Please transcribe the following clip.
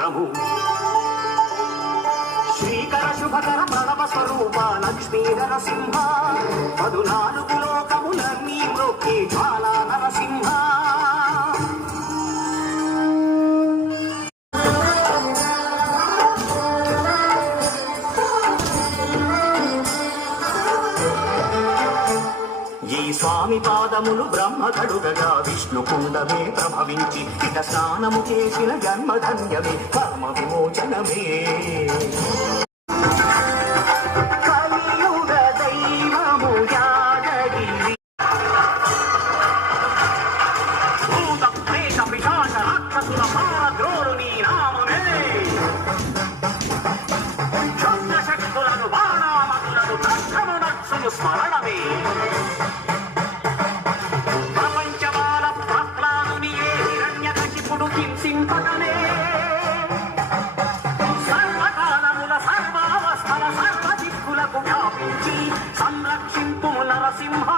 శ్రీకరము శ్రీకర శుభకర ప్రణవ స్వరూప లక్ష్మీధర సింహా ఈ స్వామి పాదములు బ్రహ్మ కడుగగా విష్ణు కుండమే ప్రభవించి ఇక స్నానము చేసిన జన్మధన్యమే కర్మ విమోచనమే. రాక్షసుల పారద్రోలు నీ నక్షులు స్మరణమే ప్రపంచమాల ప్రహ్లాదుని ఏ హిరణ్యకశిపుడు కింసింపకనే సర్వకాలముల సర్వావస్థల సర్వ దిక్కులకు వ్యాపించి సంరక్షింపు నరసింహ.